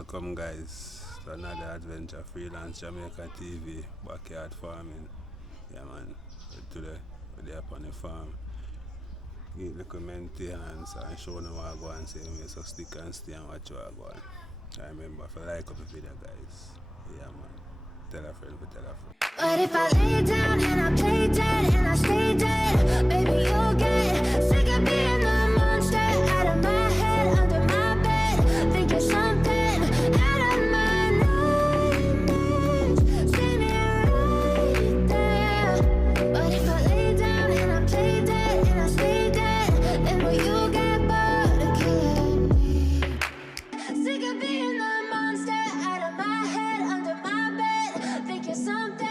Welcome guys to another adventure freelance Jamaica TV backyard farming. Yeah man, today we're up on the farm. Give little maintenance and show them what I go and say me so stick and stay and watch what I go on. I remember if you like up the video guys. Yeah man. Tell a friend for tell a friend. But if I lay down and I play dead and I stay dead, baby you'll get sick of being the monster out of my head, under my bed, thinking something out of my nightmares. See me right there. But if I lay down and I play dead and I stay dead, then will you get bored of killing me? Sick of being the monster out of my head, under my bed, thinking something.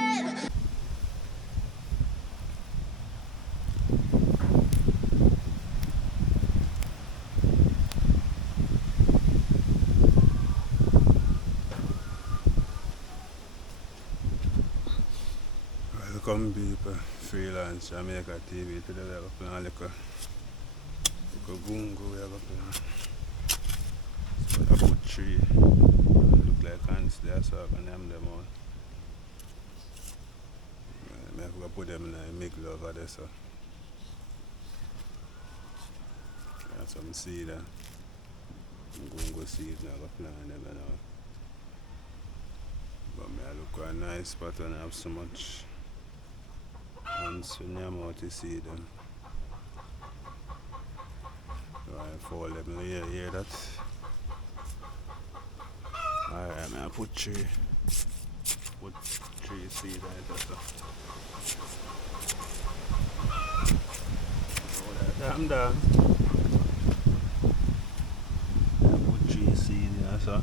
Welcome people, freelance Jamaica TV. Today we have a plan like a gungo we have a plan. So I put tree. Look like ants there, so I can name them all. I have to put them in the middle over there, so. Got some seed there. Gungo seed now, I plant them now. But I look for a nice spot and I have so much. And soon I'm out to see them. So I fold them here, hear that? Alright, I put three seed right there. Oh, I'm done. I put three seed there, so.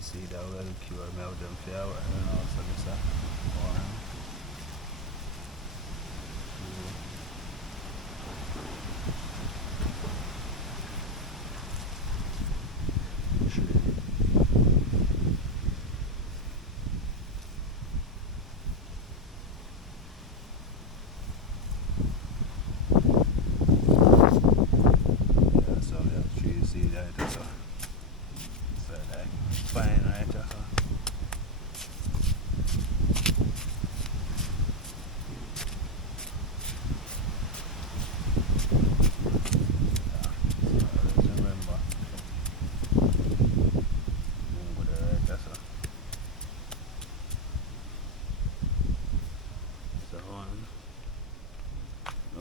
See that well cure me out them fair and also this one. Yeah, so we have three seed right there, so like fine right there.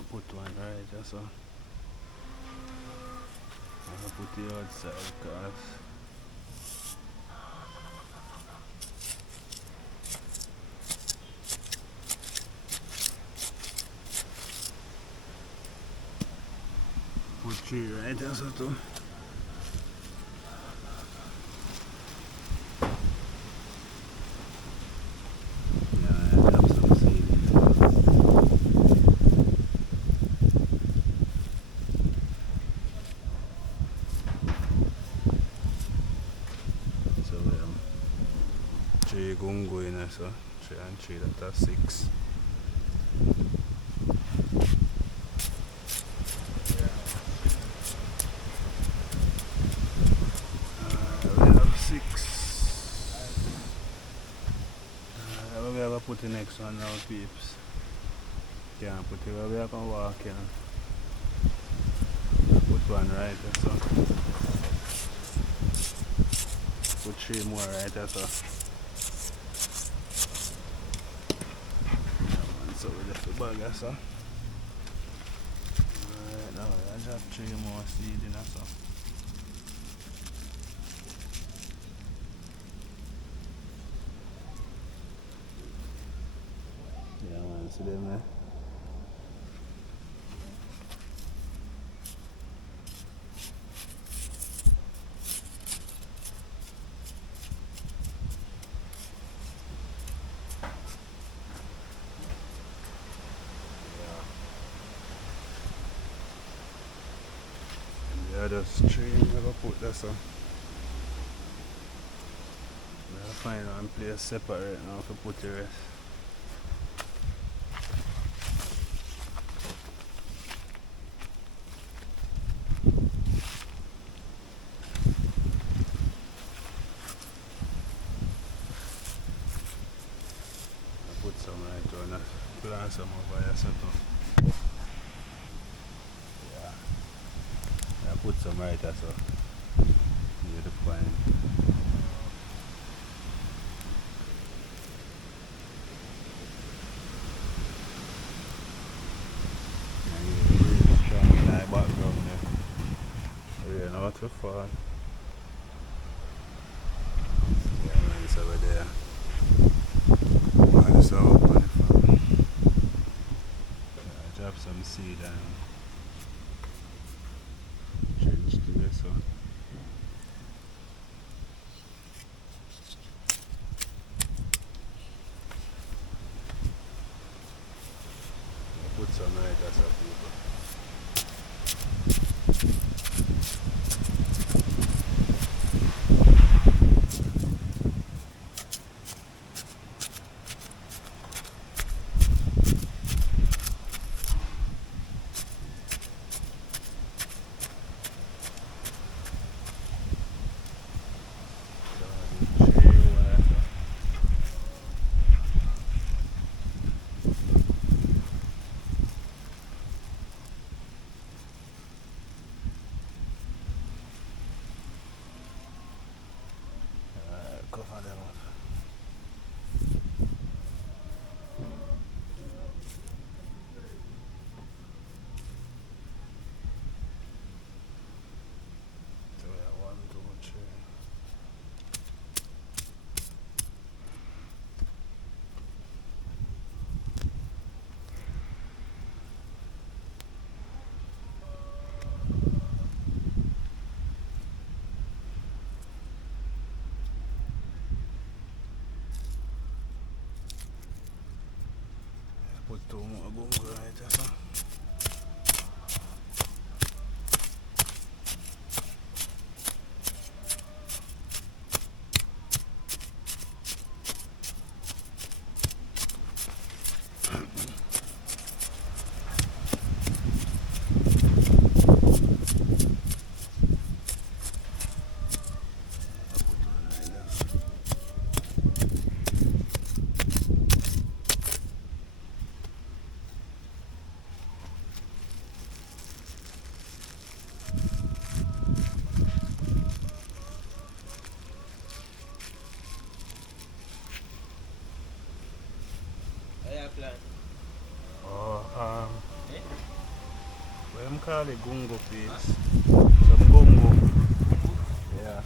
Put one right there, so I'll put the outside because put three right there, so too. Three gungo in there, so 3 and 3, that's 6. We have 6. We have to put the next one now, peeps. Can't put it where we can walk, you know. Put one right there, so. Put 3 more right there, so. So we left the bag there, so. Alright, now I drop 3 more seed in there, so. Yeah man, see them there. Yeah, there's 3 never put there, so. We'll find one place separate now to put the rest. plant some over here, so too. Yeah. I put some right there, so near the point. Really strong in my background there. Rain out to fall. Yeah, man, it's over there. It's out on the farm. Drop some seed and change to this, so. Put some right as a people. Cover them up. So yeah, 1, 2, 3. Put 2 more bungo right there, so. Oh, what do you call it? Gungo piece. Some gungo. Yeah.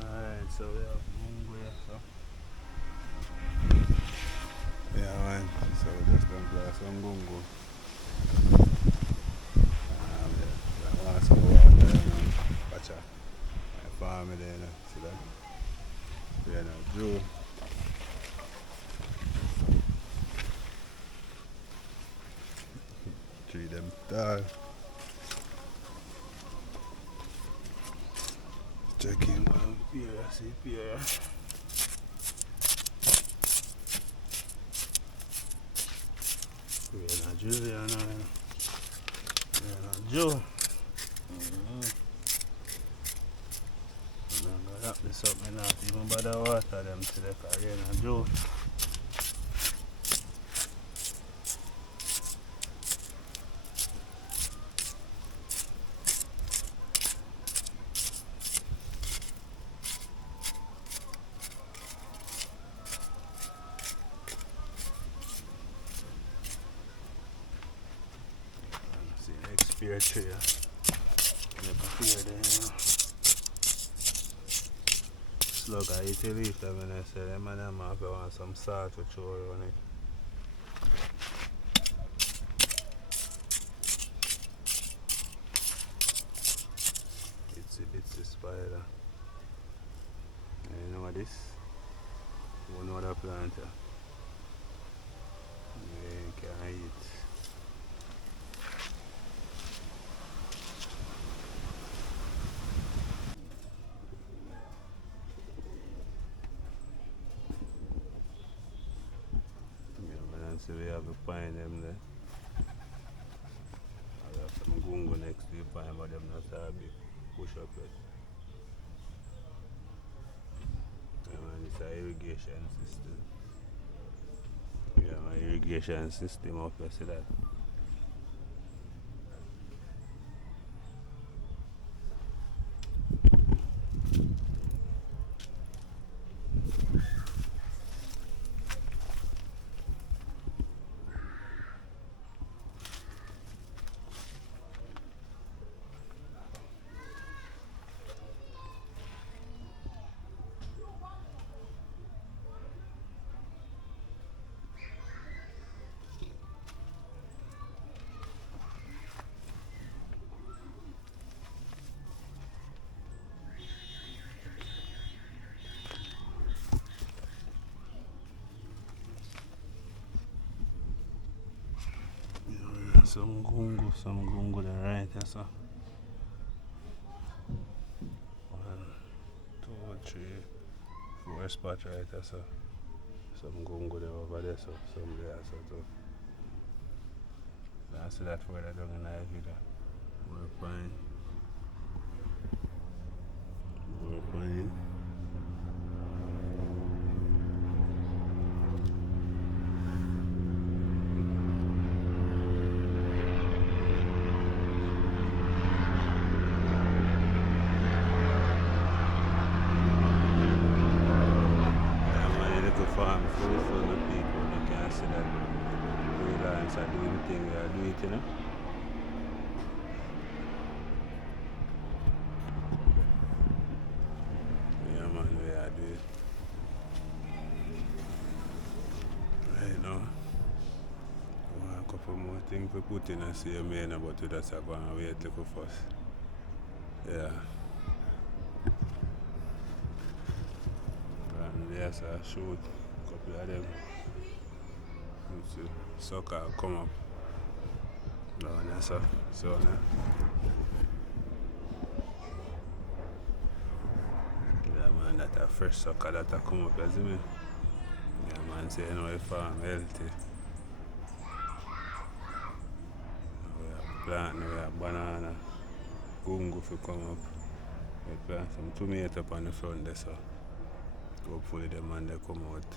Alright, so we have gungo here, so. Yeah, man. So we just gonna play some gungo. I want some water, man. Watch out. My family there, see that? Yeah, no, Joe. Treat them dog. Check in one here, see here. Yeah, no, Joe, yeah, no. Yeah, no, Joe. I'm gonna wrap this up, man. Not even bother water them today, cause rain and Joe. See the expire tree. Make a fear there, you know. Slug I eat the leaf them and I say them and them have want some salt to throw on it. It's a spider. And you know what this? You know what I plant here? You can eat. So we have a pine them there. I have some gungo next to the fine, but them not a big push up yet. Yeah, man, it's an irrigation system. Yeah, my irrigation system up here, see that? Some gungo there right there, so. 1, 2, 3, 4 spots right there, so. Some gungo there over there, so some there, so too. I see that further down in the video. More pine. More pine. Farm full of people, you can see that freelance are doing thing, they are doing it, you know. Yeah, man, we are doing it. Right now, I want a couple more things to put in and see me, but we just have to wait a little first. Yeah. And yes, I shoot a couple of them. You see, sucker come up. No, that's so now. Yeah, man, that a fresh sucker that a come up, you see me? Yeah, man, say, you know, if I'm healthy. We have plant, we have banana, gungo if come up. We plant some tomato up on the front there, so hopefully the man they come out.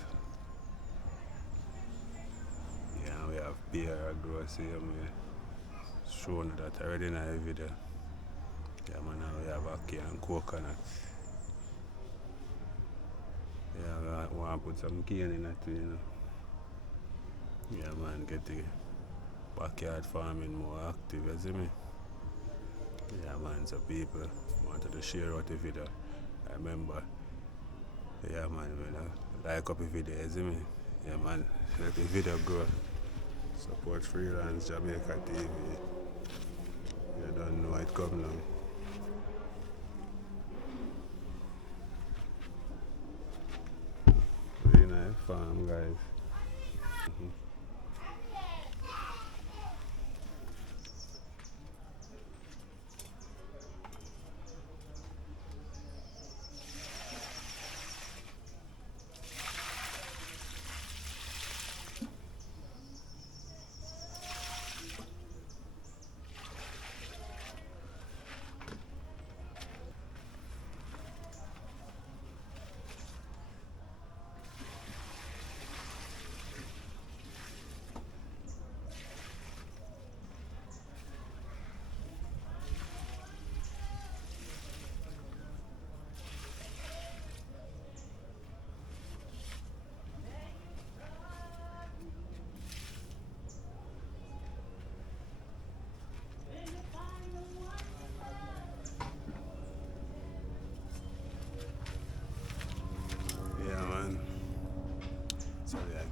Yeah, we have beer grow, see me showing that already in the video. Yeah, man, now we have ackee and coconut. Yeah, we want to put some cane in it, you know. Yeah, man, get the backyard farming more active, you see me? Yeah, man, so people wanted to share out the video. I remember, yeah, man, like up the video, you see me? Yeah, man, let the video grow. Support freelance Jamaica TV. You don't know it come now. Very nice farm, guys.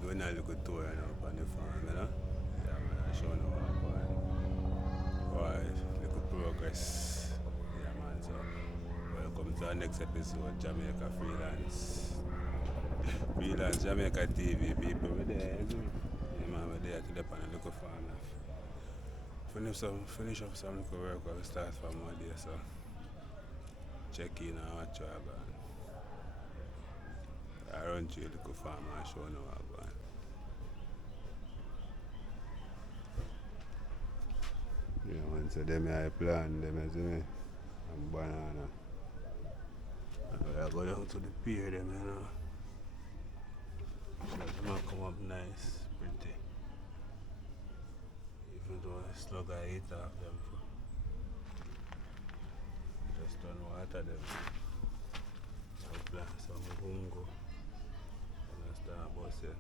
Going a little tour now on the farm, you know? Yeah, man, I show you what I'm going. Alright, little progress. Yeah, man, so welcome to our next episode, Jamaica Freelance. Freelance Jamaica TV, people, we're there, isn't it? Yeah, man, we're there to the on a little farm now. Finish up some little work while we start from more day, so check in and watch what I'm going. I run to a little farm and show you what I'm going. Yeah, man, so them I plan, them as me, and banana. And I go down to the pier, them, you know. So them will come up nice, pretty. Even though I slug I eat off them. Just don't water them. I plant some hungo. And I start busting.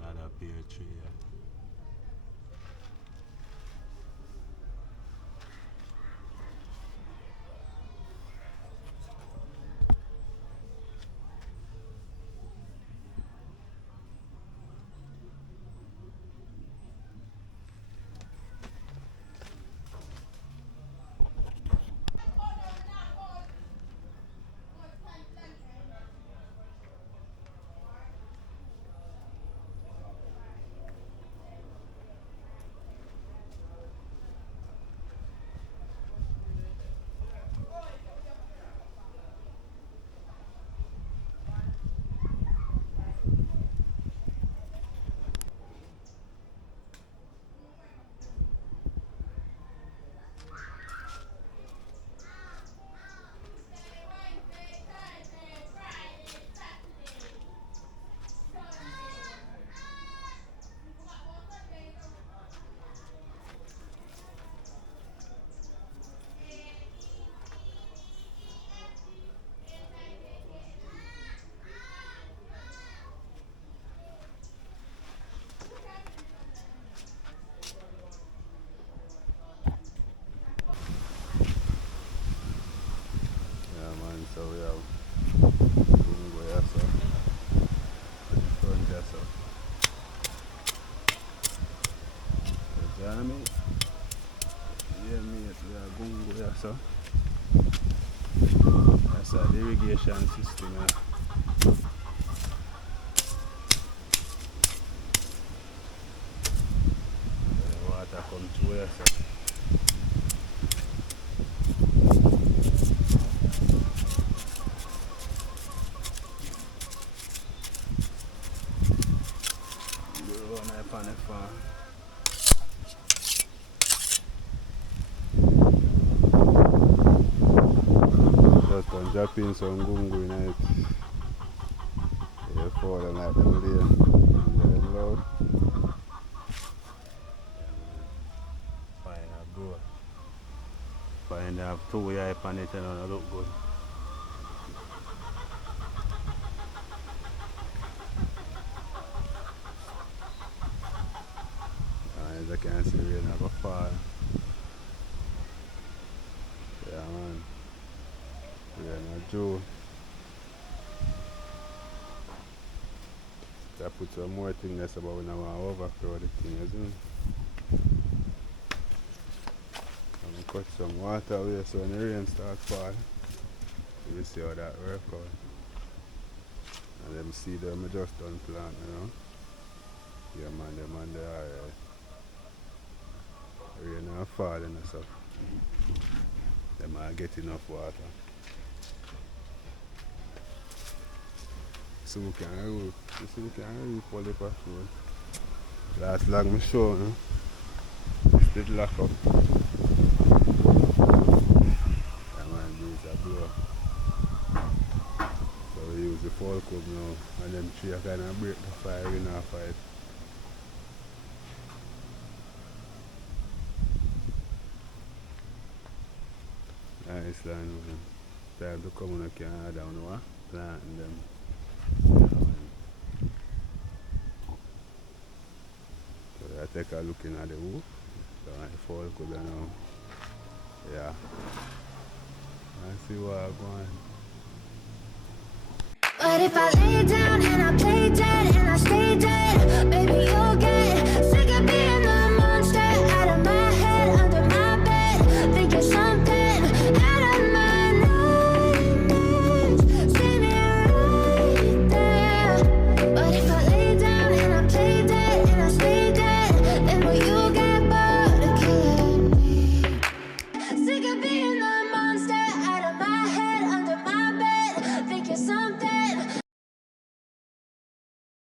Another pear tree. So we have Bungo here, so front here, so. You know me? Yeah, mate, we have Bungo here, so. That's the irrigation system here. The water comes through here, so. On the farm. Just gonna drop in some gungu in it. Yeah, for them like them there. Very loud. Fine, I grow. Fine, they have 2 years on it and it look good. As I can see, rain never fall. Yeah, man. Rain a Joe. I put some more things that's about when I want to overflow the thing, isn't it? I'm cut some water away so when the rain starts falling, you see how that works out. And them see them just done plant, you know. Yeah, man, them on the alright. Rain not falling and stuff. Them are get enough water. So we can roll. So we can roll for the patrol. Last long me show, no? It's the lock up. Yeah, man, these are blow. So we use the fall cup now and them tree are kind of break the fire in our fight. Nice land, man. Time to come on a can down now, planting them. So I take a look in at the roof. So I fall good now. Yeah. I see what I'm going. But if I lay down and I play